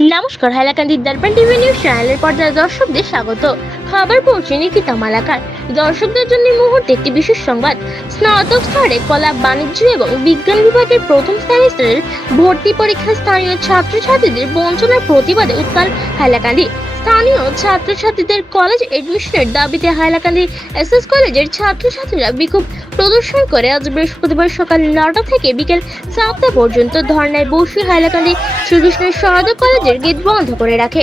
নমস্কার, হাইলাকান্দি দর্পণ TV news চ্যানেলের পর্দায় দর্শকদের স্বাগত। খবর পড়ছি নিকিতা মালাকার। দর্শকদের জন্য এই মুহূর্তে একটি বিশেষ সংবাদ। স্নাতক স্তরে কলা, বাণিজ্য এবং বিজ্ঞান বিভাগের প্রথম সেমিস্টারের ভর্তি পরীক্ষায় স্থানীয় ছাত্রছাত্রীদের বঞ্চনার প্রতিবাদে উত্তাল হাইলাকান্দি। স্থানীয় ছাত্রছাত্রীদের কলেজ এডমিশনের দাবিতে হাইলাকান্দি এসএস কলেজের ছাত্রছাত্রীরা বিক্ষোভ প্রদর্শন করে আজ বৃহস্পতিবার সকাল 9টা থেকে বিকেল 7টা পর্যন্ত ধর্নায় বসে হাইলাকান্দি শ্রীকৃষ্ণ সহোদয় কলেজের গেট বন্ধ করে রাখে।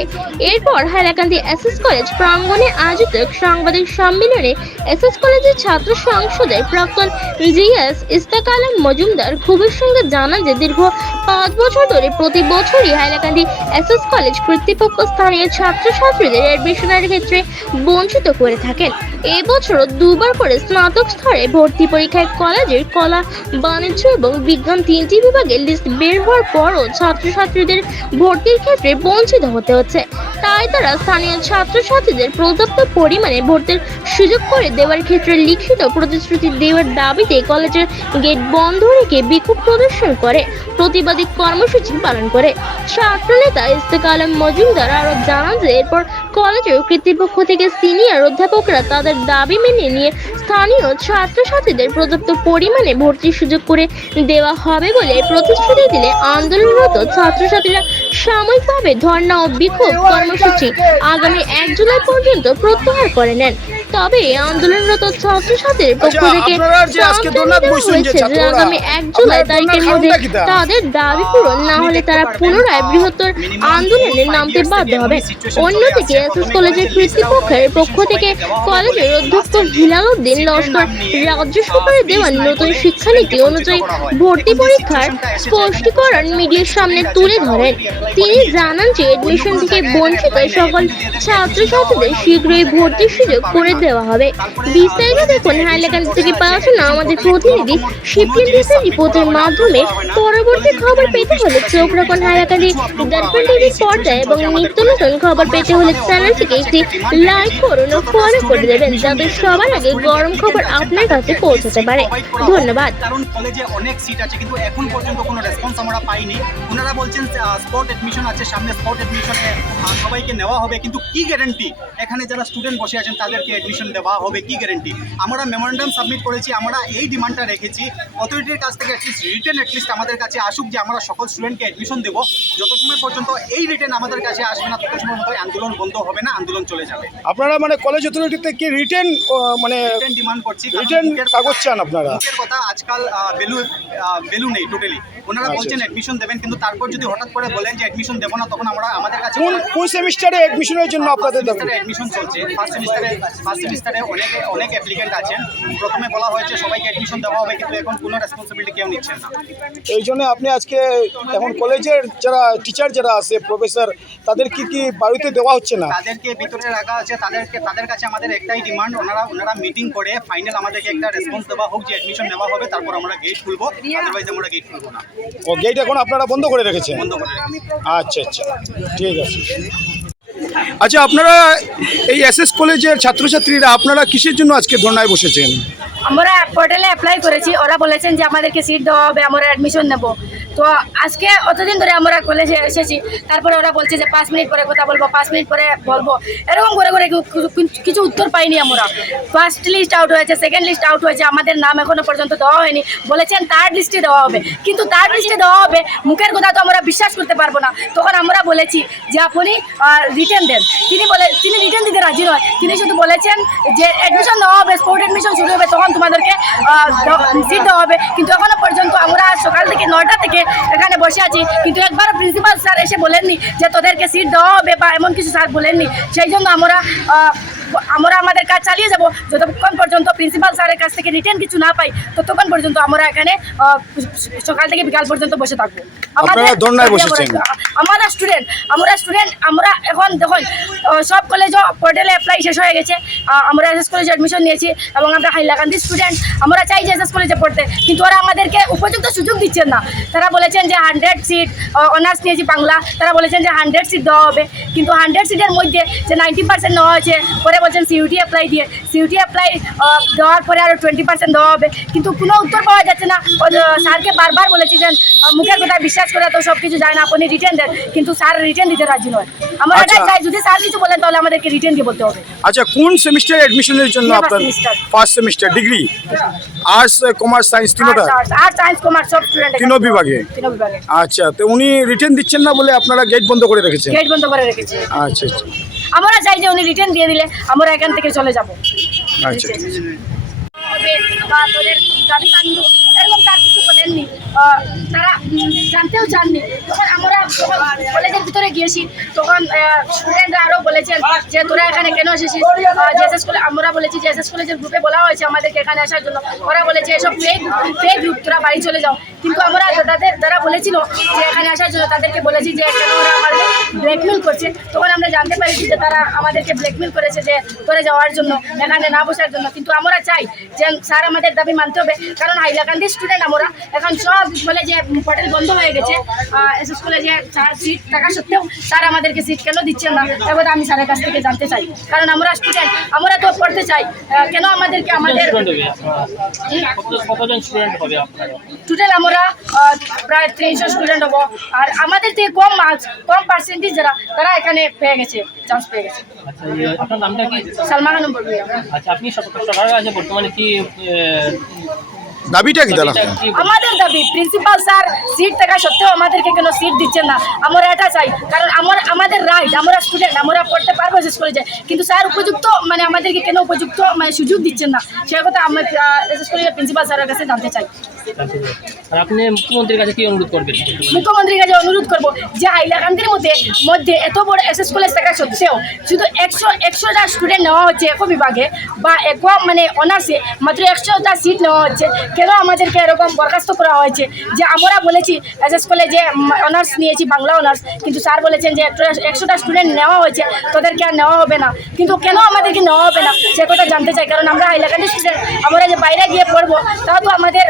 এরপর হাইলাকান্দি এসএস কলেজ প্রাঙ্গণে আয়োজিত সাংবাদিক সম্মেলনে এসএস কলেজের ছাত্র সংসদের প্রাক্তন জিএস ইস্তাক আলম মজুমদার ক্ষোভের সঙ্গে জানান যে দীর্ঘ 5 বছর ধরে প্রতি বছরই হাইলাকান্দি এসএস কলেজ কর্তৃপক্ষ স্থানীয় ছাত্রছাত্রীদের অ্যাডমিশনের ক্ষেত্রে বঞ্চিত করে থাকেন। এবছরও দুবার করে স্নাতক স্তরে ভর্তি পরীক্ষায় কলেজের কলা, বাণিজ্য এবং বিজ্ঞান 3টি বিভাগের লিস্ট বের হওয়ার পরও ছাত্রছাত্রীদের ভর্তির ক্ষেত্রে বঞ্চিত হতে হচ্ছে। তাই তারা স্থানীয় ছাত্রছাত্রীদের পর্যাপ্ত পরিমাণে ভর্তির সুযোগ করে দেওয়ার ক্ষেত্রে লিখিত প্রতিশ্রুতি দেওয়ার দাবিতে কলেজের গেট বন্ধ রেখে বিক্ষোভ প্রদর্শন করে প্রতিবাদী কর্মসূচি পালন করে। ছাত্রনেতা ইস্তাক আলম মজুমদার আরও জানান যে এরপর কলেজের কর্তৃপক্ষ থেকে সিনিয়র অধ্যাপকরা তাদের দাবি মেনে নিয়ে স্থানীয় ছাত্রছাত্রীদের পর্যাপ্ত পরিমাণে ভর্তির সুযোগ করে দেওয়া হবে বলে প্রতিশ্রুতি দিলে আন্দোলনরত ছাত্রছাত্রীরা সাময়িকভাবে ধর্ণা ও বিক্ষোভ কর্মসূচি আগামী 1 জুলাই পর্যন্ত প্রত্যাহার করে নেন। তবে আন্দোলনরত ছাত্রছাত্রীদের পক্ষ থেকে যে আগামী 1 জুলাই তারিখের মধ্যে তাদের দাবি পূরণ না হলে তারা পুনরায় বৃহত্তর আন্দোলনে নামতে বাধ্য হবে। অন্যদিকে এসএস কলেজের কর্তৃপক্ষের পক্ষ থেকে কলেজের অধ্যক্ষ হিলাল উদ্দিন লস্কর রাজ্য সরকারের দেওয়া নতুন শিক্ষানীতি অনুযায়ী ভর্তি পরীক্ষার স্পষ্টীকরণ মিডিয়ার সামনে তুলে ধরেন। তিনি জানান যে এডমিশন থেকে বঞ্চিত সকল ছাত্রছাত্রীদের শীঘ্রই ভর্তির সুযোগ করে দেওয়া হবে। বিস্তারিত দেখুন হাইলাকান্দি থেকে পাঠানো আমাদের প্রতিনিধি শিবলিন দেশের রিপোর্টের মাধ্যমে। পরবর্তী খবর পেতে হলে চোখ রাখুন হাইলাকান্দি দর্পণ টিভির পর্দায় এবং নিত্য নতুন খবর পেতে হলে চ্যানেলটিকে একটি লাইক করুন ও ফলো করে দেবেন, যাতে সবার আগে গরম খবর আপনার কাছে পৌঁছাতে পারে। ধন্যবাদ। কারণ কলেজে অনেক সিট আছে কিন্তু এখন পর্যন্ত কোনো রেসপন্স আমরা পাইনি। ওনারা বলছেন স্পট এডমিশন আছে, সামনে স্পট এডমিশনে সবাইকে নেওয়া হবে, কিন্তু কি গ্যারেন্টি এখানে যারা স্টুডেন্ট বসে আছেন তাদেরকে এডমিশন দেওয়া হবে? কি গ্যারেন্টি? আমরা মেমোরেন্ডাম সাবমিট করেছি, আমরা এই ডিমান্ডটা রেখেছি অথরিটির কাছ থেকে অ্যাটলিস্ট আমাদের কাছে আসুক যে আমরা সকল স্টুডেন্টকে এডমিশন দেবো। যত সময় পর্যন্ত এই রিটেন আমাদের কাছে আসবে না তত সময় মতো আন্দোলন বন্ধ হবে না, আন্দোলন চলে যাবে। আপনারা মানে কলেজ অথরিটি থেকে রিটেন মানে ডিমান্ড করছি, রিটেন কাগজ চান আপনারা? মুখের কথা আজকাল ভ্যালু নেই টোটালি। ওনারা বলছেন অ্যাডমিশন দেবেন, কিন্তু তারপর যদি হঠাৎ করে বলেন যে অ্যাডমিশন দেবো না, তখন আমাদের কাছে কোন সেমিস্টারে অ্যাডমিশনের জন্য আপনাদের দাবি? অ্যাডমিশন চলছে। ফার্স্ট সেমিস্টারে অনেক অ্যাপ্লিকেন্ট আছেন। প্রথমে বলা হয়েছে সবাইকে অ্যাডমিশন দেওয়া হবে, কিন্তু এখন কোনো রেসপন্সিবিলিটি কেউ নিচ্ছেন না। এই জন্য আপনি আজকে এখন কলেজের যারা টিচার যারা আছে, প্রফেসর, তাদের কি বাড়িতে দেওয়া হচ্ছে না? তাদেরকে ভিতরে রাখা আছে। তাদের কাছে আমাদের একটাই ডিমান্ড, ওনারা মিটিং করে ফাইনাল আমাদেরকে একটা রেসপন্স দেওয়া হোক যে অ্যাডমিশন নেওয়া হবে, তারপর আমরা গেট খুলবো, আদারওয়াইজ আমরা গেট খুলবো না। ও গেট এখন আপনারা বন্ধ করে রেখেছেন? বন্ধ করে রেখেছি। আচ্ছা, ঠিক আছে। আচ্ছা, আপনারা এই এসএস কলেজের ছাত্রছাত্রীরা আপনারা কিসের জন্য আজকে ধর্নায় বসেছেন? আমরা পোর্টালে অ্যাপ্লাই করেছি, ওরা বলেছেন যে আমাদেরকে সিট দেওয়া হবে, আমরা অ্যাডমিশন নেব। তো আজকে অতদিন ধরে আমরা কলেজে এসেছি, তারপরে ওরা বলছে যে 5 মিনিট পরে কথা বলবো, 5 মিনিট পরে বলবো, এরকম করে কিছু উত্তর পাইনি আমরা। ফার্স্ট লিস্ট আউট হয়েছে, সেকেন্ড লিস্ট আউট হয়েছে, আমাদের নাম এখনো পর্যন্ত দেওয়া হয়নি। বলেছেন থার্ড লিস্টে দেওয়া হবে, কিন্তু থার্ড লিস্টে দেওয়া হবে মুখের কথা তো আমরা বিশ্বাস করতে পারবো না। তখন আমরা বলেছি যে আপনি রিটার্ন দেন। তিনি রিটার্ন দিতে রাজি নয়। তিনি শুধু বলেছেন যে অ্যাডমিশন দেওয়া হবে, স্পোর্ট অ্যাডমিশন শুরু হবে, তখন তোমাদেরকে সিট দেওয়া হবে। কিন্তু এখনো পর্যন্ত আমরা সকাল থেকে 9টা থেকে এখানে বসে আছি, কিন্তু একবার প্রিন্সিপাল স্যার এসে বলেননি যে তোদেরকে সিট দেওয়া হবে বা এমন কিছু স্যার বলেননি। সেই জন্য আমরা আমাদের কাজ চালিয়ে যাব যতক্ষণ পর্যন্ত প্রিন্সিপাল স্যারের কাছ থেকে রিটেন কিছু না পাই, ততক্ষণ পর্যন্ত আমরা এখানে সকাল থেকে বিকাল পর্যন্ত বসে থাকবো। আমরা স্টুডেন্ট আমরা এখন দেখুন সব কলেজও পোর্টালে অ্যাপ্লাই শেষ হয়ে গেছে। আমরা এসএস কলেজে অ্যাডমিশন নিয়েছি এবং আমরা হাইলাকান্দি স্টুডেন্ট। আমরা চাই যে এসএস কলেজে পড়তে, কিন্তু ওরা আমাদেরকে উপযুক্ত সুযোগ দিচ্ছেন না। তারা বলেছেন যে 100 সিট, অনার্স নিয়েছি বাংলা, তারা বলেছেন যে 100 সিট দেওয়া হবে, কিন্তু 100 সিটের মধ্যে যে 90% নেওয়া হয়েছে, পরে বলছেন সিইউটি অ্যাপ্লাই দিয়ে, সিইউটি অ্যাপ্লাই দেওয়ার পরে আরও 20% দেওয়া হবে, কিন্তু কোনো উত্তর পাওয়া যাচ্ছে না। স্যারকে বারবার বলেছি যে মুখের কথা বিশ্বাস করে তো সব কিছু যায় না, আপনি রিটার্ন দেন, কিন্তু স্যার রিটার্ন দিতে রাজি নয়। আমরা আচ্ছা। এটাই চাই, যদি স্যার কিছু বলেন তাহলে আমাদেরকে রিটার্ন দিয়ে বলতে হবে। আচ্ছা, কোন সেমিস্টার অ্যাডমিশনের জন্য First আপনার? semester। First semester degree, arts, commerce, science তিনটা? আর্টস, সায়েন্স, কমার্স সব স্টুডেন্ট তিনো বিভাগে? তিনো বিভাগে। আচ্ছা, তো উনি রিটার্ন দিচ্ছেন না বলে আপনারা গেট বন্ধ করে রেখেছেন? গেট বন্ধ করে রেখেছি। আচ্ছা আচ্ছা আমরা চাই যে উনি রিটার্ন দিয়ে দিলে আমরা এখান থেকে চলে যাব। আচ্ছা। হবে বা তোদের দাবি মানব এরকম তার কিছু বলেননি, তারা জানতেও চাননি। তখন আমরা যখন কলেজের ভিতরে গিয়েছি তখন স্টুডেন্টরা আরও বলেছেন যে তোরা এখানে কেন এসেছিস, জেএসএস কলেজ। আমরা বলেছি যে এসএস কলেজের গ্রুপে বলা হয়েছে আমাদেরকে এখানে আসার জন্য, ওরা বলেছে এসব ফেক গ্রুপ, তোরা বাড়ি চলে যাও। কিন্তু আমরা তাদের যারা বলেছিল যে এখানে আসার জন্য তাদেরকে বলেছি যে কেন ওরা আমাদের ব্ল্যাকমেল করছে। তখন আমরা জানতে পেরেছি যে তারা আমাদেরকে ব্ল্যাকমেল করেছে যে করে যাওয়ার জন্য, এখানে না বসার জন্য। কিন্তু আমরা চাই যে স্যার আমাদের দাবি মানতে হবে, কারণ হাইলাকান্দি স্টুডেন্ট আমরা। এখন সব কলেজে হোটেল বন্ধ হয়ে গেছে, এসএস কলেজে স্যার সিট থাকা সত্ত্বেও স্যার আমাদেরকে সিট কেন দিচ্ছেন না, এবার আমি স্যারের কাছ থেকে জানতে চাই। কারণ আমরা স্টুডেন্ট, আমরা তো পড়তে চাই, কেন আমাদেরকে আমাদের কতজন স্টুডেন্ট হবে আপনারা? টোটাল আমরা প্রায় 300 স্টুডেন্ট হবো। আর আমাদের থেকে কম মার্কস, কম পার্সেন্টেজ যারা, তারা এখানে পেয়ে গেছে, চান্স পেয়ে গেছে। আচ্ছা, আপনার নামটা কি? সালমা খানম বলবি। আচ্ছা, আপনি সরকারের কাছে বর্তমানে কি দাবিটা কি তাহলে? কি আমাদের দাবি প্রিন্সিপাল স্যার সিট থাকা সত্ত্বেও আমাদেরকে কেন সিট দিচ্ছেন না, আমরা এটা চাই। কারণ আমাদের রাইট, আমরা স্টুডেন্ট, আমরা পড়তে পারবো এসএস কলেজে, কিন্তু স্যার উপযুক্ত মানে আমাদেরকে কেন উপযুক্ত মানে সুযোগ দিচ্ছেন না, সে কথা আমরা এসএস কলেজের প্রিন্সিপাল স্যারের কাছে জানতে চাই। আর আপনি মুখ্যমন্ত্রীর কাছে কি অনুরোধ করবেন? মুখ্যমন্ত্রীর কাছে অনুরোধ করবো যে হাইলাকান্দির মধ্যে এত বড় এসএস কলেজ থাকা সত্ত্বেও শুধু 100টা স্টুডেন্ট নেওয়া হচ্ছে এক বিভাগে বা এক মানে অনার্সে মাত্র 100টা সিট নেওয়া হচ্ছে। কেন আমাদেরকে এরকম বরখাস্ত করা হয়েছে? যে আমরা বলেছি এসএস কলেজে অনার্স নিয়েছি, বাংলা অনার্স, কিন্তু স্যার বলেছেন যে 100টা স্টুডেন্ট নেওয়া হয়েছে, তোদেরকে আর নেওয়া হবে না। কিন্তু কেন আমাদেরকে নেওয়া হবে না সে কথা জানতে চাই, কারণ আমরা হাইলাকান্দি স্টুডেন্ট, আমরা যে বাইরে গিয়ে পড়বো তাও তো আমাদের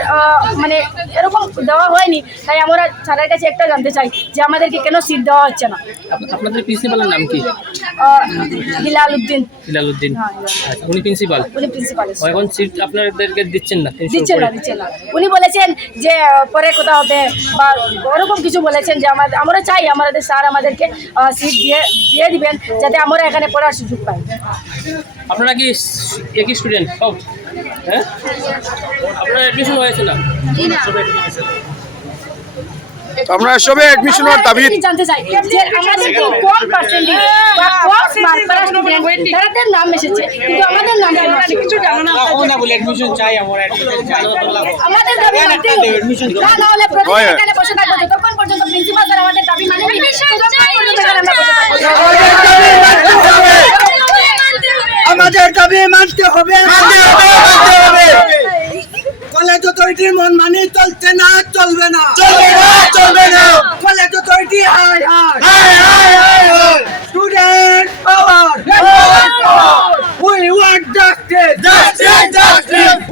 মানে এরকম দেওয়া হয়নি। তাই আমরা স্যারের কাছে একটা জানতে চাই যে আমাদেরকে কেন সিট দেওয়া হচ্ছে না। আপনাদের প্রিন্সিপালের নাম কি? হিলাল উদ্দিন। হিলাল উদ্দিন। হ্যাঁ, আচ্ছা, উনি প্রিন্সিপাল? উনি প্রিন্সিপাল। এখন সিট আপনাদেরকে দিচ্ছেন না? দিচ্ছেন না। উনি বলেছেন যে পরে কোথা হবে বা ওরকম কিছু বলেছেন যে আমরা চাই আমাদের স্যার আমাদেরকে সিট দিয়ে দিবেন যাতে আমরা এখানে পড়ার সুযোগ পাই। আপনারা কি একই স্টুডেন্ট সব? হ্যাঁ, আপনার অ্যাডমিশন হয়েছে না? আমরা সবে অ্যাডমিশন হওয়ার দাবি জানতে চাই যে আমাদের কি কম পার্সেন্টেজ বা কম মার্ক করা স্টুডেন্ট তাদের নাম এসেছে, কিন্তু আমাদের নাম কেন কিছু জানো না? না বলে অ্যাডমিশন চাই, আমরা অ্যাডমিশন চাই। আমাদের দাবি মানতে হবে। না হলে প্রতিদিন এখানে বসে থাকবো যতক্ষণ পর্যন্ত প্রিন্সিপাল স্যার আমাদের দাবি মানেনি, ততক্ষণ পর্যন্ত এখানে আমরা বসে থাকবো। আমাদের দাবি মানতে হবে। কলেজ অথরিটির মন মানি চলছে না, চলবে না, college authority student power, we want justice,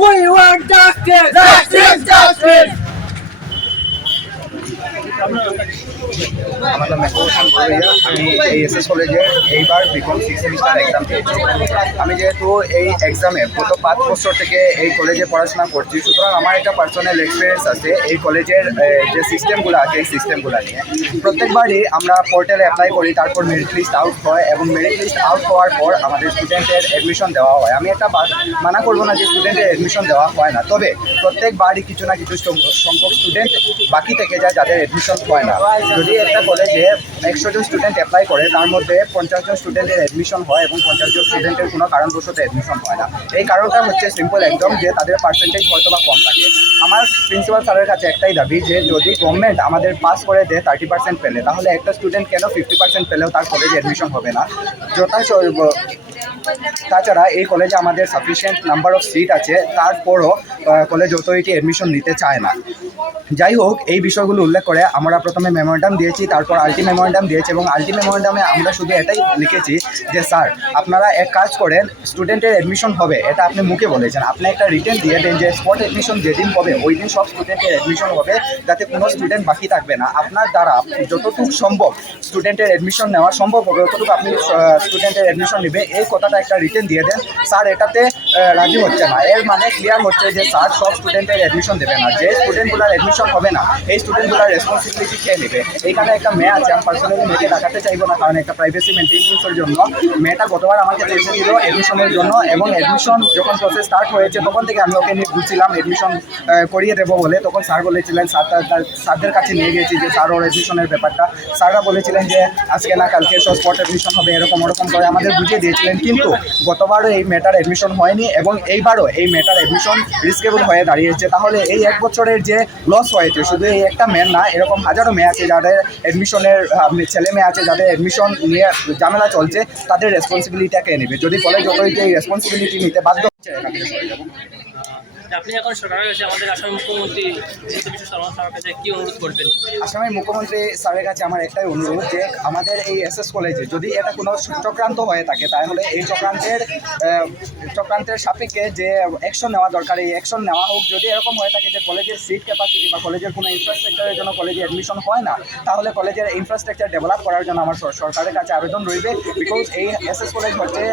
we want justice. আমার নাম মেহবুব হোসেন বড়ুইয়া। আমি এই এসএস কলেজের এইবার বিকম 6 সেমিস্টার এক্সাম দিয়েছি। আমি যেহেতু এই এক্সামে গত 5 বছর থেকে এই কলেজে পড়াশোনা করছি, সুতরাং আমার একটা পার্সোনাল এক্সপিরিয়েন্স আছে এই কলেজের যে সিস্টেমগুলো আছে এই সিস্টেমগুলো নিয়ে। প্রত্যেকবারই আমরা পোর্টালে অ্যাপ্লাই করি, তারপর মেরিট লিস্ট আউট হয় এবং মেরিট লিস্ট আউট হওয়ার পর আমাদের স্টুডেন্টের অ্যাডমিশন দেওয়া হয়। আমি এটা মানা করবো না যে স্টুডেন্টের অ্যাডমিশন দেওয়া হয় না, তবে প্রত্যেকবারই কিছু না কিছু সংখ্যক স্টুডেন্ট বাকি থেকে যায় যাদের অ্যাডমিশন হয় না। যদি একটা কলেজে 100 জন স্টুডেন্ট অ্যাপ্লাই করে তার মধ্যে 50 জন স্টুডেন্টের অ্যাডমিশন হয় এবং 50 জন স্টুডেন্টের কোনো কারণবশত অ্যাডমিশন হয় না। এই কারণটা হচ্ছে সিম্পল একদম, যে তাদের পার্সেন্টেজ হয়তো বা কম থাকে। আমার প্রিন্সিপাল স্যারের কাছে একটাই দাবি যে যদি গভর্নমেন্ট আমাদের পাস করে দেয় 30% পেলে, তাহলে একটা স্টুডেন্ট কেন 50% পেলেও তার কলেজে অ্যাডমিশন হবে না? তাছাড়া এই কলেজে আমাদের সাফিসিয়েন্ট নাম্বার অফ সিট আছে, তারপরও কলেজ অথরিটি অ্যাডমিশন নিতে চায় না। যাই হোক, এই বিষয়গুলো উল্লেখ করে আমরা প্রথমে মেমোরেন্ডাম দিয়েছি, তারপর আলটি মেমোরেন্ডাম দিয়েছি এবং আলটি মেমোরেন্ডামে আমরা শুধু এটাই লিখেছি যে স্যার আপনারা এক কাজ করেন, স্টুডেন্টের অ্যাডমিশন হবে এটা আপনি মুখে বলেছেন, আপনি একটা রিটেন দিয়ে দেন যে স্পট অ্যাডমিশন যেদিন হবে ওই দিন সব স্টুডেন্টের অ্যাডমিশন হবে, যাতে কোনো স্টুডেন্ট বাকি থাকবে না। আপনার দ্বারা যতটুকু সম্ভব স্টুডেন্টের অ্যাডমিশন নেওয়া সম্ভব হবে ততটুকু আপনি স্টুডেন্টের অ্যাডমিশন নেবে, এই কথাটা আলাদা একটা রিটেন দিয়ে দেন। স্যার এটাতে রাজি হচ্ছে না। এর মানে ক্লিয়ার হচ্ছে যে স্যার সব স্টুডেন্টের অ্যাডমিশন দেবে না। যে স্টুডেন্টগুলোর অ্যাডমিশন হবে না এই স্টুডেন্টগুলোর রেসপন্সিবিলিটি খেয়ে নেবে। এইখানে একটা মেয়ে আছে, আমি পার্সোনালি মেয়েকে দেখাতে চাইবো না, কারণ একটা প্রাইভেসি মেনটেন্সের জন্য। মেয়েটা গতবার আমার কাছে এসেছিল অ্যাডমিশনের জন্য, এবং অ্যাডমিশন যখন প্রসেস স্টার্ট হয়েছে তখন থেকে আমি ওকে নিয়ে ঘুরছিলাম অ্যাডমিশন করিয়ে দেবো বলে। তখন স্যার বলেছিলেন, স্যারদের কাছে নিয়ে গেছি যে স্যার ওর অ্যাডমিশনের ব্যাপারটা। স্যাররা বলেছিলেন যে আজকে না কালকে সব স্পট অ্যাডমিশন হবে, এরকম ওরকম করে আমাদের বুঝিয়ে দিয়েছিলেন। কিন্তু গতবারও এই মেয়েটার অ্যাডমিশন হয়নি, এবং এইবারও এই মেয়েটার অ্যাডমিশন রিস্কেবল হয়ে দাঁড়িয়েছে। তাহলে এই এক বছরের যে লস হয়েছে, শুধু এই একটা মেয়ের না, এরকম হাজারো মেয়ে আছে যাদের অ্যাডমিশনের ছেলে মেয়ে আছে যাদের অ্যাডমিশন নিয়ে ঝামেলা চলছে, তাদের রেসপন্সিবিলিটিটা কে নেবে? যদি কলেজ অথরিটি এই রেসপন্সিবিলিটি নিতে বাধ্য হচ্ছে, এখান থেকে সরে যাবো। আপনি এখন সরকারের কাছে, আমাদের আসামের মুখ্যমন্ত্রী হিমন্ত বিশ্ব শর্মা স্যারের কাছে কী অনুরোধ করবেন? আসামের মুখ্যমন্ত্রী স্যারের কাছে আমার একটাই অনুরোধ যে আমাদের এই এসএস কলেজে যদি এটা কোনো চক্রান্ত হয়ে থাকে, তাহলে এই চক্রান্তের সাপেক্ষে যে অ্যাকশন নেওয়া দরকার, এই অ্যাকশন নেওয়া হোক। যদি এরকম হয়ে থাকে যে কলেজের সিট ক্যাপাসিটি বা কলেজের কোনো ইনফ্রাস্ট্রাকচারের জন্য কলেজে অ্যাডমিশন হয় না, তাহলে কলেজের ইনফ্রাস্ট্রাকচার ডেভেলপ করার জন্য আমার সরকারের কাছে আবেদন রইবে। বিকজ এই এসএস কলেজ হচ্ছে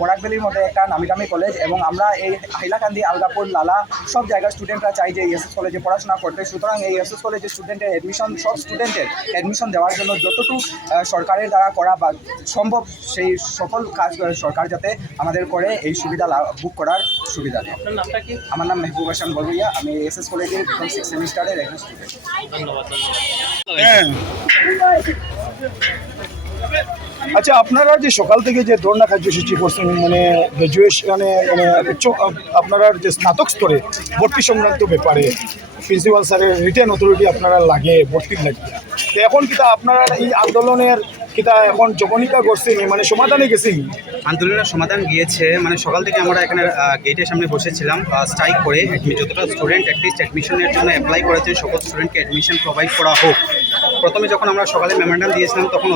বরাকভ্যালির মধ্যে একটা নামি দামি কলেজ, এবং আমরা এই হাইলাকান্দি, আলগাপুর, লালা সব জায়গার স্টুডেন্টরা চাই যে এই এসএস কলেজে পড়াশোনা করতে। সুতরাং এই এসএস কলেজের স্টুডেন্টের অ্যাডমিশন, সব স্টুডেন্টের অ্যাডমিশন দেওয়ার জন্য যতটুকু সরকারের দ্বারা করা বা সম্ভব সেই সকল কাজ সরকার যাতে আমাদের করে এই সুবিধা বুক করার সুবিধা দেয়। আপনার নামটা কি? আমার নাম মেহবুব হাসান বলুইয়া, আমি এসএস কলেজের 6 সেমিস্টারের একজন স্টুডেন্ট। ধন্যবাদ। হ্যাঁ। আচ্ছা, আপনারা যে সকাল থেকে যে ধর্ণা কার্যসূচি করছেন, মানে গ্র্যাজুয়েশনে মানে আপনারা যে স্নাতক স্তরে ভর্তি সংক্রান্ত ব্যাপারে প্রিন্সিপাল স্যারের রিটেন অথরিটি আপনারা লাগে ভর্তির লাগে, তো এখন কিতা আপনারা এই আন্দোলনের কিতা এখন জবনিকা করছেন, মানে সমাধানে গেছেন? আন্দোলনের সমাধান গিয়েছে, মানে সকাল থেকে আমরা এখানে গেটের সামনে বসেছিলাম স্ট্রাইক করে। যতটা স্টুডেন্ট অ্যাটলিস্ট অ্যাডমিশনের জন্য অ্যাপ্লাই করেছে সকল স্টুডেন্টকে অ্যাডমিশন প্রোভাইড করা হোক। প্রথমে যখন আমরা সকালে মেমোরেন্ডাম দিয়েছিলাম তখন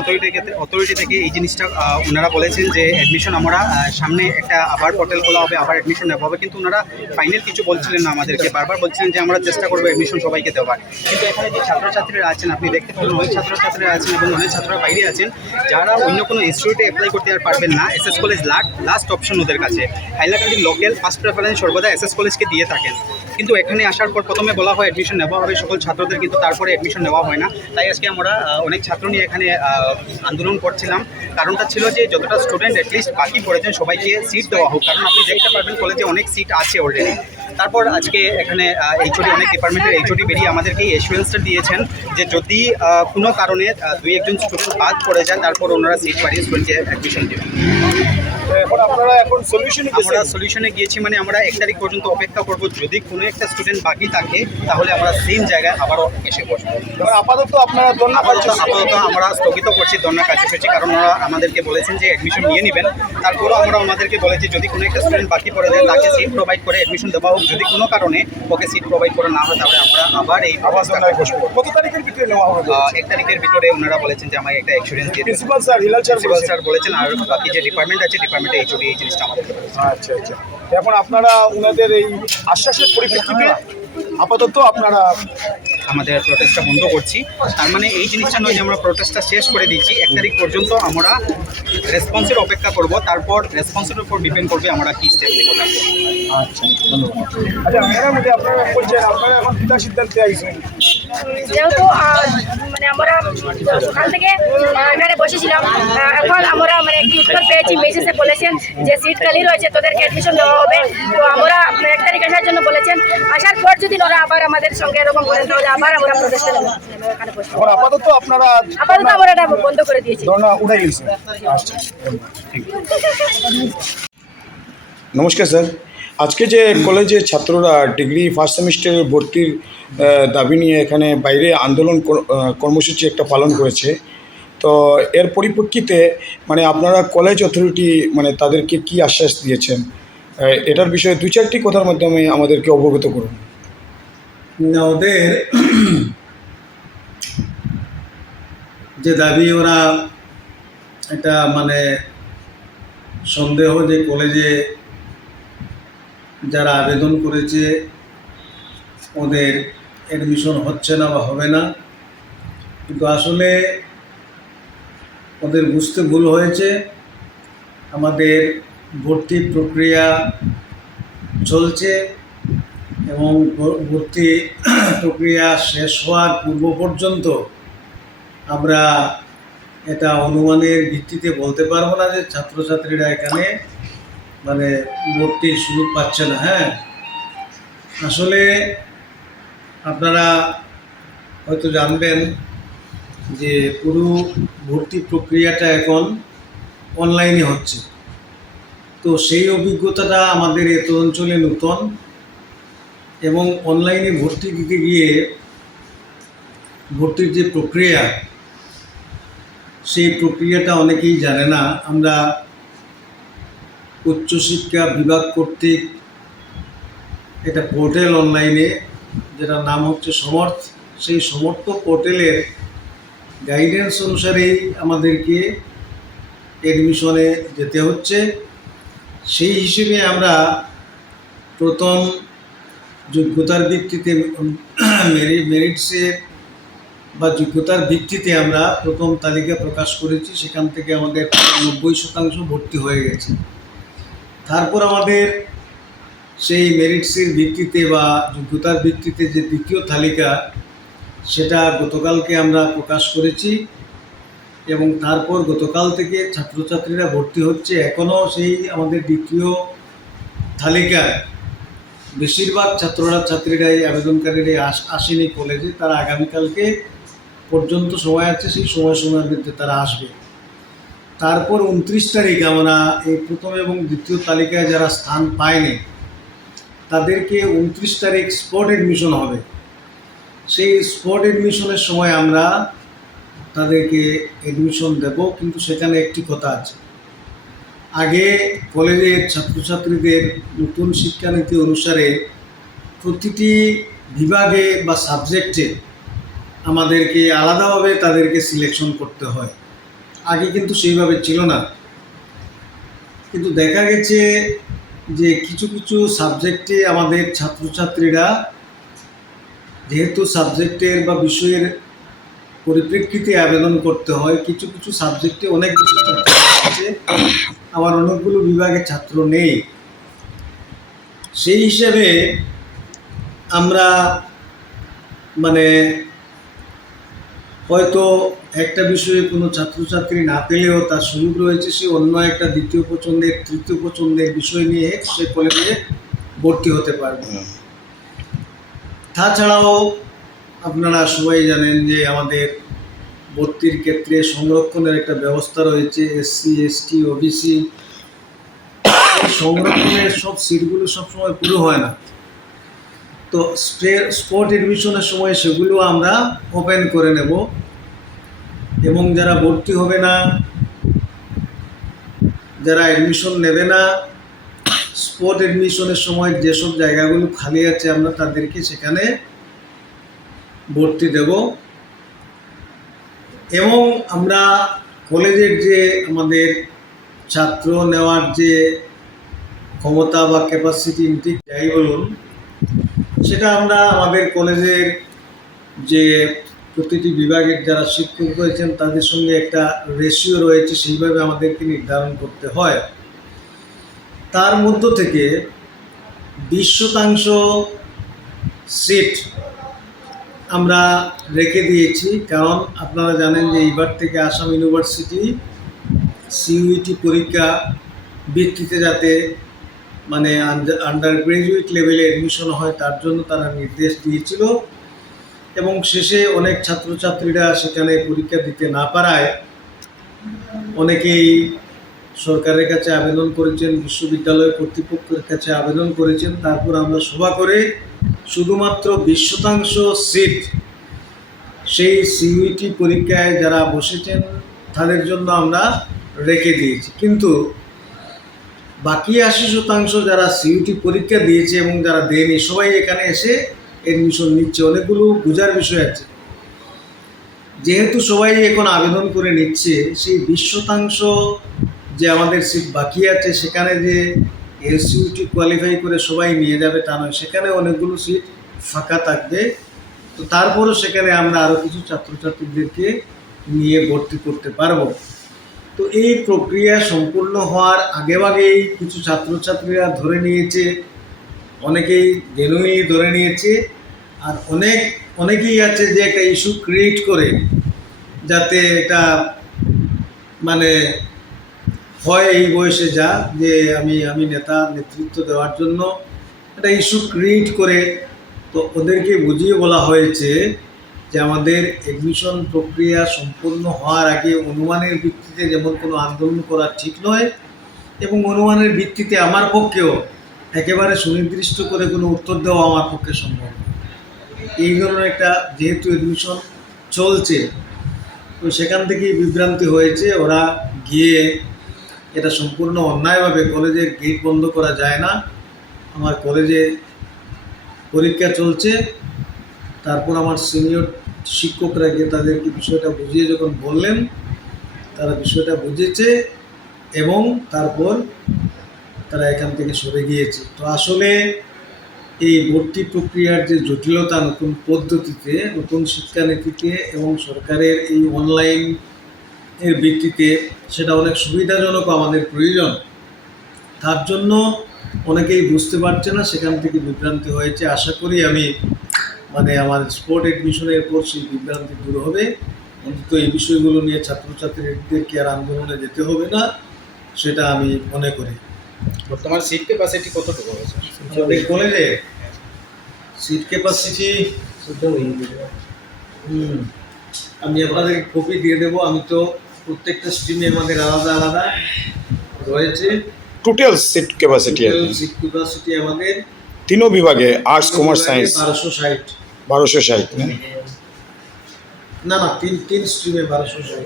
অথরিটি থেকে এই জিনিসটা ওনারা বলেছেন যে অ্যাডমিশন আমরা সামনে একটা আবার পোর্টাল খোলা হবে, আবার অ্যাডমিশন নেওয়া হবে, কিন্তু ওনারা ফাইনাল কিছু বলছিলেন না আমাদেরকে। বারবার বলছিলেন যে আমরা চেষ্টা করবো অ্যাডমিশন সবাইকে দেওয়ার। কিন্তু এখানে যে ছাত্রছাত্রীরা আছেন, আপনি দেখতে পাবেন অনেক ছাত্রছাত্রীরা আছেন এবং অনেক ছাত্ররা বাইরে আছেন যারা অন্য কোনো ইনস্টিটিউটে অ্যাপ্লাই করতে আর পারবেন না। এসএস কলেজ লাস্ট অপশন ওদের কাছে। হাইলাকান্দি লোকাল ফার্স্ট প্রেফারেন্স সর্বদা এসএস কলেজকে দিয়ে থাকেন, কিন্তু এখানে আসার পর প্রথমে বলা হয় অ্যাডমিশন নেওয়া হবে সকল ছাত্রদের, কিন্তু তারপরে অ্যাডমিশন নেওয়া হয় না। তাই আজকে আমরা অনেক ছাত্র নিয়ে এখানে আন্দোলন করছিলাম। কারণটা ছিল যে যতটা স্টুডেন্ট অ্যাটলিস্ট বাকি পড়েছেন সবাইকে সিট দেওয়া হোক, কারণ আপনি দেখতে পারবেন কলেজে অনেক সিট আছে অলরেডি। তারপর আজকে এখানে এইচওডি, অনেক ডিপার্টমেন্টের এইচওডি বেরিয়ে আমাদেরকে এই অ্যাসুরেন্সটা দিয়েছেন যে যদি কোনো কারণে 2-1 স্টুডেন্ট বাদ পড়ে যায় তারপর ওনারা সিট বাড়িয়ে স্টুডেন্টকে অ্যাডমিশন দেবেন। এখন আপনারা এখন সলিউশনে আমরা সলিউশনে গিয়েছি, মানে আমরা 1 তারিখ পর্যন্ত অপেক্ষা করব। যদি কোনো একটা স্টুডেন্ট বাকি থাকে তাহলে আমরা সেম জায়গায় আবারও এসে বসবো। আপাতত আপনারা আপাতত আমরা স্থগিত করছি ধর্ণা কার্যসূচি, কারণ ওরা আমাদেরকে বলেছেন যে অ্যাডমিশন নিয়ে নেবেন। তারপরেও আমরা ওনাদেরকে বলেছি যদি কোনো একটা স্টুডেন্ট বাকি পড়ে যায় তাকে সিট প্রোভাইড করে অ্যাডমিশন দেওয়া হোক। যদি কোনো কারণে ওকে সিট প্রোভাইড করা না হয় তাহলে আমরা আবার এই ধর্নায় বসবো। কত তারিখের ভিতরে নেওয়া হবে? 1 তারিখের ভিতরে ওনারা বলেছেন যে আমাকে একটা অ্যাসুরেন্স দিয়ে দেবেন। Principal sir, Hilal principal sir বলেছেন, আর বাকি যে ডিপার্টমেন্ট আছে ডিপার্টমেন্টে এইচওডি এই জিনিসটা আমাদেরকে বলেছেন। আচ্ছা আচ্ছা, এখন আপনারা ওনাদের এই আশ্বাসের পরিপ্রেক্ষিতে আপাতত আপনারা আমাদের প্রোটেস্টটা বন্ধ করছি। তার মানে এই জিনিসটা নয় যে আমরা প্রোটেস্টটা শেষ করে দিচ্ছি। 1 তারিখ পর্যন্ত আমরা রেসপন্সের অপেক্ষা করব, তারপর রেসপন্সের উপর ডিপেন্ড করবে আমরা কী স্টেপ নেব। আচ্ছা, ধন্যবাদ। আচ্ছা ম্যাডাম, আপনারা বলছেন আপনারা এখন কিতা সিদ্ধান্তে আইছেন? যেহেতু মানে আমরা সকাল থেকে এখানে বসেছিলাম, এখন আমরা মানে একটি উত্তর পেয়েছি, মেসেজে বলেছেন যে সিট খালি রয়েছে, তোদেরকে অ্যাডমিশন দেওয়া হবে। তো আমরা 1 তারিখ আসার জন্য বলেছেন। আসার পর যদি ওরা আবার আমাদের সঙ্গে এরকম করেন তাহলে আবার আমরা প্রোটেস্টে নেব। এখন আপাতত আপনারা আমরা এটা বন্ধ করে দিয়েছি। ধর্না উঠাই গেছেন। আচ্ছা, নমস্কার স্যার। আজকে যে কলেজের ছাত্ররা ডিগ্রি ফার্স্ট সেমিস্টারের ভর্তির দাবি নিয়ে এখানে বাইরে আন্দোলন কর্মসূচি একটা পালন করেছে, তো এর পরিপ্রেক্ষিতে মানে আপনারা কলেজ অথরিটি মানে তাদেরকে কি আশ্বাস দিয়েছেন, এটার বিষয়ে 2-4টি কথার মাধ্যমে আমাদেরকে অবগত করুন। ওদের যে দাবি, ওরা এটা মানে সন্দেহ যে কলেজে যারা আবেদন করেছে ওদের অ্যাডমিশন হচ্ছে না বা হবে না, কিন্তু আসলে ওদের বুঝতে ভুল হয়েছে। আমাদের ভর্তি প্রক্রিয়া চলছে এবং ভর্তি প্রক্রিয়া শেষ হওয়ার পূর্ব পর্যন্ত আমরা এটা অনুমানের ভিত্তিতে বলতে পারবো না যে ছাত্রছাত্রীরা এখানে মানে ভর্তির সুযোগ পাচ্ছে না। হ্যাঁ, আসলে আপনারা হয়তো জানবেন যে পুরো ভর্তি প্রক্রিয়াটা এখন অনলাইনে হচ্ছে। তো সেই অভিজ্ঞতাটা আমাদের এত অঞ্চলে নতুন, এবং অনলাইনে ভর্তি দিতে গিয়ে ভর্তির যে প্রক্রিয়া, সেই প্রক্রিয়াটা অনেকেই জানে না। আমরা উচ্চশিক্ষা বিভাগ কর্তৃক এটা পোর্টাল অনলাইনে, যেটার নাম হচ্ছে সমর্থ, সেই সমর্থ পোর্টালের গাইডেন্স অনুসারেই আমাদেরকে অ্যাডমিশনে যেতে হচ্ছে। সেই হিসেবে আমরা প্রথম যোগ্যতার ভিত্তিতে মেরিটসে বা যোগ্যতার ভিত্তিতে আমরা প্রথম তালিকা প্রকাশ করেছি। সেখান থেকে আমাদের 90% ভর্তি হয়ে গেছে। তারপর আমাদের সেই মেরিটসের ভিত্তিতে বা যোগ্যতার ভিত্তিতে যে দ্বিতীয় তালিকা, সেটা গতকালকে আমরা প্রকাশ করেছি এবং তারপর গতকাল থেকে ছাত্রছাত্রীরা ভর্তি হচ্ছে। এখনও সেই আমাদের দ্বিতীয় তালিকায় বেশিরভাগ ছাত্রীরাই আবেদনকারীরাই আসেনি কলেজে। তারা আগামীকালকে পর্যন্ত সময় আছে, সেই সময়ের মধ্যে তারা আসবে। তারপর 29 তারিখ আমরা এই প্রথম এবং দ্বিতীয় তালিকায় যারা স্থান পায়নি তাদেরকে 29 তারিখ স্পট অ্যাডমিশন হবে। সেই স্পট অ্যাডমিশনের সময় আমরা তাদেরকে অ্যাডমিশন দেব, কিন্তু সেখানে একটি কথা আছে। আগে কলেজের ছাত্রছাত্রীদের নতুন শিক্ষানীতি অনুসারে প্রতিটি বিভাগে বা সাবজেক্টে আমাদেরকে আলাদাভাবে তাদেরকে সিলেকশন করতে হয়। আগে কিন্তু সেইভাবে ছিল না। কিন্তু দেখা গেছে যে কিছু কিছু সাবজেক্টে আমাদের ছাত্রছাত্রীরা, যেহেতু সাবজেক্টের বা বিষয়ের পরিপ্রেক্ষিতে আবেদন করতে হয়, কিছু কিছু সাবজেক্টে অনেক বেশি ছাত্র আছে, আমার অনেকগুলো বিভাগে ছাত্র নেই। সেই হিসেবে আমরা মানে হয়তো একটা বিষয়ে কোনো ছাত্রছাত্রী না পেলেও তার সুযোগ রয়েছে, সে অন্য একটা দ্বিতীয় পছন্দের, তৃতীয় পছন্দের বিষয় নিয়ে সে কলেজে ভর্তি হতে পারবে। তাছাড়াও আপনারা সবাই জানেন যে আমাদের ভর্তির ক্ষেত্রে সংরক্ষণের একটা ব্যবস্থা রয়েছে। SC, ST, OBC সংরক্ষণের সব সিটগুলো সবসময় পুরো হয় না। তো স্পট অ্যাডমিশনের সময় সেগুলো আমরা ওপেন করে নেব, এবং যারা ভর্তি হবে না, যারা অ্যাডমিশন নেবে না, স্পট অ্যাডমিশনের সময় যেসব জায়গাগুলো খালি আছে আমরা তাদেরকে সেখানে ভর্তি দেব। এবং আমরা কলেজের যে আমাদের ছাত্র নেওয়ার যে ক্ষমতা বা ক্যাপাসিটি, ইনটেক যাই বলুন, সেটা আমরা আমাদের কলেজের যে প্রতিটি বিভাগের যারা শিক্ষক রয়েছেন তাদের সঙ্গে একটা রেশিও রয়েছে, সেইভাবে আমাদেরকে নির্ধারণ করতে হয়। তার মধ্য থেকে 20% সিট আমরা রেখে দিয়েছি। কারণ আপনারা জানেন যে এইবার থেকে আসাম ইউনিভার্সিটি CUET পরীক্ষা ভিত্তিতে যাতে মানে আন্ডার গ্র্যাজুয়েট লেভেলে অ্যাডমিশন হয়, তার জন্য তারা নির্দেশ দিয়েছিল। এবং শেষে অনেক ছাত্রছাত্রীরা সেখানে পরীক্ষা দিতে না পারায় অনেকেই সরকারের কাছে আবেদন করেছেন, বিশ্ববিদ্যালয় কর্তৃপক্ষের কাছে আবেদন করেছেন। তারপর আমরা সভা করে শুধুমাত্র 20% সিট সেই CUET পরীক্ষায় যারা বসেছেন তাদের জন্য আমরা রেখে দিয়েছি। কিন্তু বাকি 80% যারা CUET পরীক্ষা দিয়েছে এবং যারা দেয়নি, সবাই এখানে এসে অ্যাডমিশন নিচ্ছে। অনেকগুলো বোঝার বিষয় আছে। যেহেতু সবাই এখন আবেদন করে নিচ্ছে, সেই 20% যে আমাদের সিট বাকি আছে সেখানে যে CUET কোয়ালিফাই করে সবাই নিয়ে যাবে তা নয়, সেখানে অনেকগুলো সিট ফাঁকা থাকবে। তো তারপরও সেখানে আমরা আরও কিছু ছাত্রছাত্রীদেরকে নিয়ে ভর্তি করতে পারবো। তো এই প্রক্রিয়া সম্পূর্ণ হওয়ার আগেভাগেই কিছু ছাত্রছাত্রীরা ধরে নিয়েছে, অনেকেই জেনুইনলি ধরে নিয়েছে, আর অনেকেই আছে যে একটা ইস্যু ক্রিয়েট করে যাতে এটা মানে হয় এই বয়সে যা যে আমি নেতৃত্ব দেওয়ার জন্য একটা ইস্যু ক্রিয়েট করে। তো ওদেরকে বুঝিয়ে বলা হয়েছে যে আমাদের এডমিশন প্রক্রিয়া সম্পূর্ণ হওয়ার আগে অনুমানের ভিত্তিতে যেমন কোনো আন্দোলন করা ঠিক নয়, এবং অনুমানের ভিত্তিতে আমার পক্ষেও একেবারে সুনির্দিষ্ট করে কোনো উত্তর দেওয়া আমার পক্ষে সম্ভব নয়। এই ধরনের একটা যেহেতু এডমিশন চলছে, তো সেখান থেকেই বিভ্রান্তি হয়েছে। ওরা গিয়ে এটা সম্পূর্ণ অন্যায়ভাবে, কলেজের গেট বন্ধ করা যায় না, আমার কলেজে পরীক্ষা চলছে, তারপর আমার সিনিয়র শিক্ষকরা গিয়ে তাদেরকে বিষয়টা বুঝিয়ে যখন বললেন, তারা বিষয়টা বুঝেছে এবং তারপর তারা এখান থেকে সরে গিয়েছে। তো আসলে এই ভর্তি প্রক্রিয়ার যে জটিলতা, নতুন পদ্ধতিতে, নতুন শিক্ষানীতিতে এবং সরকারের এই অনলাইন এর ভিত্তিতে, সেটা অনেক সুবিধাজনক আমাদের প্রয়োজন। তার জন্য অনেকেই বুঝতে পারছে না, সেখান থেকে বিভ্রান্তি হয়েছে। আশা করি আমি আমার স্পট এডমিশনের পর সেই বিভ্রান্তি দূর হবে। অন্তত এই বিষয়গুলো নিয়ে ছাত্রছাত্রীদেরকে আর আন্দোলনে যেতে হবে না, সেটা আমি মনে করি। বর্তমান সিট ক্যাপাসিটি কতটুকু হয়েছে আমাদের কলেজে সিট ক্যাপাসিটি আমি আপনাদের কপি দিয়ে দেবো। আমি তো প্রত্যেকটা স্ট্রিমে আমাদের আলাদা আলাদা রয়েছে। Total seat capacity seat capacity আমাদের তিনও বিভাগে, আর্টস, কমার্স, সায়েন্স 1260। 1260 না তিন স্ট্রিমে 1260।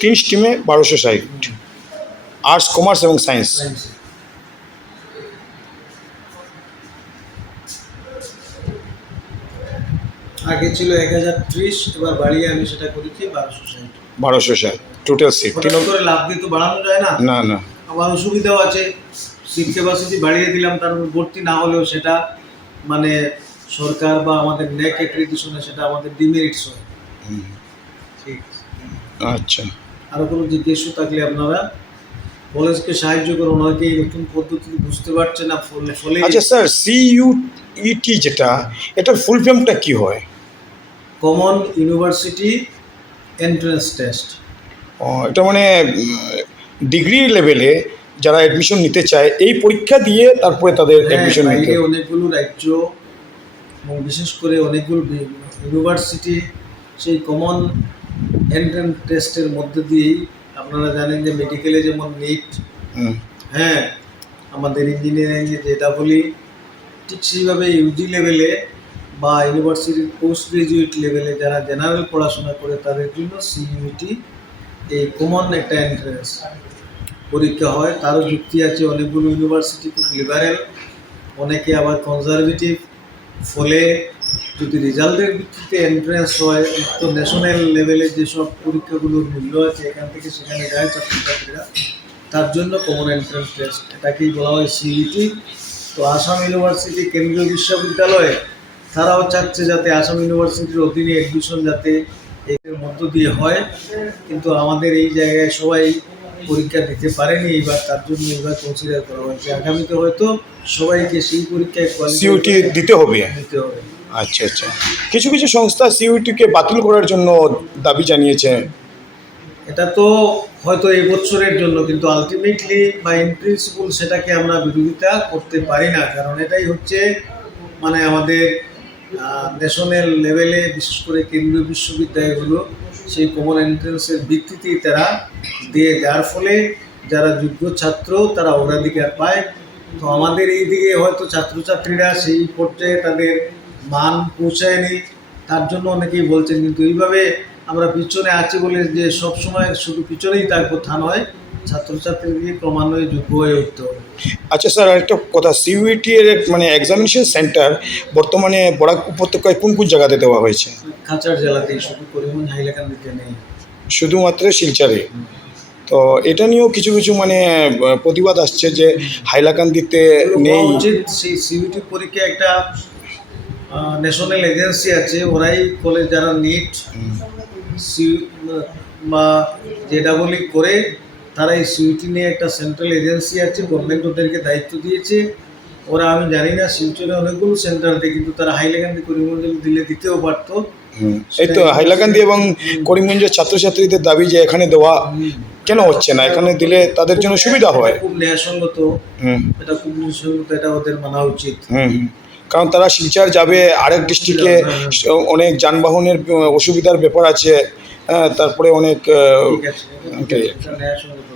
3 স্ট্রিমে 1260, আর্টস, কমার্স এবং সায়েন্স। আগে ছিল 1030, এবার বাড়িয়ে আমি সেটা করেছি 1260। 1260 টোটাল সিট। হঠাৎ করে লাভ দিয়ে তো বাড়ানো যায় না, না না, আবার অসুবিধাও আছে। সিট ক্যাপাসিটি বাড়িয়ে দিলাম, তার ভর্তি না হলেও সেটা সরকার বা আমাদের ন্যাক অ্যাক্রিডিটেশনে সেটা আমাদের ডিমেরিটস হয়। ঠিক, আচ্ছা। আরও কোনো জিজ্ঞেস থাকলে আপনারা কলেজকে সাহায্য করুন। অনেকে এই নতুন পদ্ধতি বুঝতে পারছে না, ফলে আচ্ছা স্যার, CUET যেটা, এটার ফুল ফর্মটা কি হয়? Common university entrance test. এটা ডিগ্রি লেভেলে যারা অ্যাডমিশন নিতে চায় এই পরীক্ষা দিয়ে তারপরে তাদের অ্যাডমিশন নিতে বাইরে অনেকগুলো রাজ্য এবং বিশেষ করে অনেকগুলো ইউনিভার্সিটি সেই কমন এন্ট্রান্স টেস্টের মধ্যে দিয়েই, আপনারা জানেন যে মেডিকেলে যেমন নিট, হ্যাঁ, আমাদের ইঞ্জিনিয়ারিংয়ে JEE, ঠিক সেইভাবে ইউজি লেভেলে বা ইউনিভার্সিটির পোস্ট গ্রাজুয়েট লেভেলে যারা জেনারেল পড়াশোনা করে তাদের জন্য CUET এই কমন একটা এন্ট্রান্স পরীক্ষা হয়। তারও যুক্তি আছে, অনেকগুলো ইউনিভার্সিটি খুব লিবারেল, অনেকে আবার কনজারভেটিভ। ফলে যদি রেজাল্টের ভিত্তিতে এন্ট্রান্স হয়, তো ন্যাশনাল লেভেলে যেসব পরীক্ষাগুলোর মূল্য আছে এখান থেকে সেখানে যায় ছাত্রছাত্রীরা, তার জন্য কমন এন্ট্রান্স টেস্ট, এটাকেই বলা হয় CUET। তো আসাম ইউনিভার্সিটি কেন্দ্রীয় বিশ্ববিদ্যালয় তারাও চাচ্ছে যাতে আসাম ইউনিভার্সিটির অধীনে অ্যাডমিশন যাতে এর মধ্য দিয়ে হয়, কিন্তু আমাদের এই জায়গায় সবাই পরীক্ষা দিতে পারেনি এইবার, তার জন্য এবার কনসিডার করা হয়েছে। আগামীতে হয়তো সবাইকে সেই পরীক্ষায় CUET দিতে হবে। আচ্ছা আচ্ছা, কিছু কিছু সংস্থা CUETকে বাতিল করার জন্য দাবি জানিয়েছে। এটা তো হয়তো এই বছরের জন্য, কিন্তু আলটিমেটলি বা ইন প্রিন্সিপাল সেটাকে আমরা বিরোধিতা করতে পারি না, কারণ এটাই হচ্ছে আমাদের ন্যাশনাল লেভেলে, বিশেষ করে কেন্দ্রীয় বিশ্ববিদ্যালয়গুলো সেই কমন এন্ট্রান্সের ভিত্তিতেই তারা দিয়ে, যার ফলে যারা যোগ্য ছাত্র তারা অগ্রাধিকার পায়। তো আমাদের এই দিকে হয়তো ছাত্রছাত্রীরা সেই পর্যায়ে তাদের মান পৌঁছায়নি, তার জন্য অনেকেই বলছেন। কিন্তু এইভাবে আমরা পিছনে আছি বলে যে সবসময় শুধু পিছনেই থাকবো তা নয়, ছাত্রছাত্রীদের ক্রমান্বয়ে যোগ্য হয়ে উঠতে হবে। আচ্ছা স্যার, আরেকটা কথা, CUET এর এক্সামিনেশন সেন্টার বর্তমানে বরাক উপত্যকায় কোন কোন জায়গাতে দেওয়া হয়েছে? কাছাড় জেলাতেই, শুধু করিমগঞ্জ হাইলাকান্দিতে নেই, শুধুমাত্র শিলচরে। তো এটা নিয়েও কিছু কিছু প্রতিবাদ আসছে যে হাইলাকান্দিতে নেই। উচিত সেই CUET পরীক্ষা একটা ন্যাশনাল এজেন্সি আছে, ওরাই কলেজ যারা নিট বা JEE করে তারা এই সিইউটি নিয়ে একটা সেন্ট্রাল এজেন্সি আছে, গভর্নমেন্ট ওদেরকে দায়িত্ব দিয়েছে। ওরা আমি জানি না শিলচরে অনেকগুলো সেন্টার দেয়, কিন্তু তারা হাইলাকান্দি করিমগঞ্জে দিলে দিতেও পারতো। এই তো হাইলাকান্দি এবং করিমগঞ্জের ছাত্রছাত্রীদের দাবি যে এখানে দেওয়া কেন হচ্ছে না, এখানে দিলে তাদের জন্য সুবিধা হয়। খুব ন্যায়সঙ্গত, হুম এটা খুব ন্যায়সঙ্গত, এটা ওদের মানা উচিত। হুম। কারণ তারা শিলচর যাবে, আরেক ডিস্ট্রিক্টে অনেক যানবাহনের অসুবিধার ব্যাপার আছে, তারপরে অনেক ঠিক আছে, এটা ন্যায়সঙ্গত।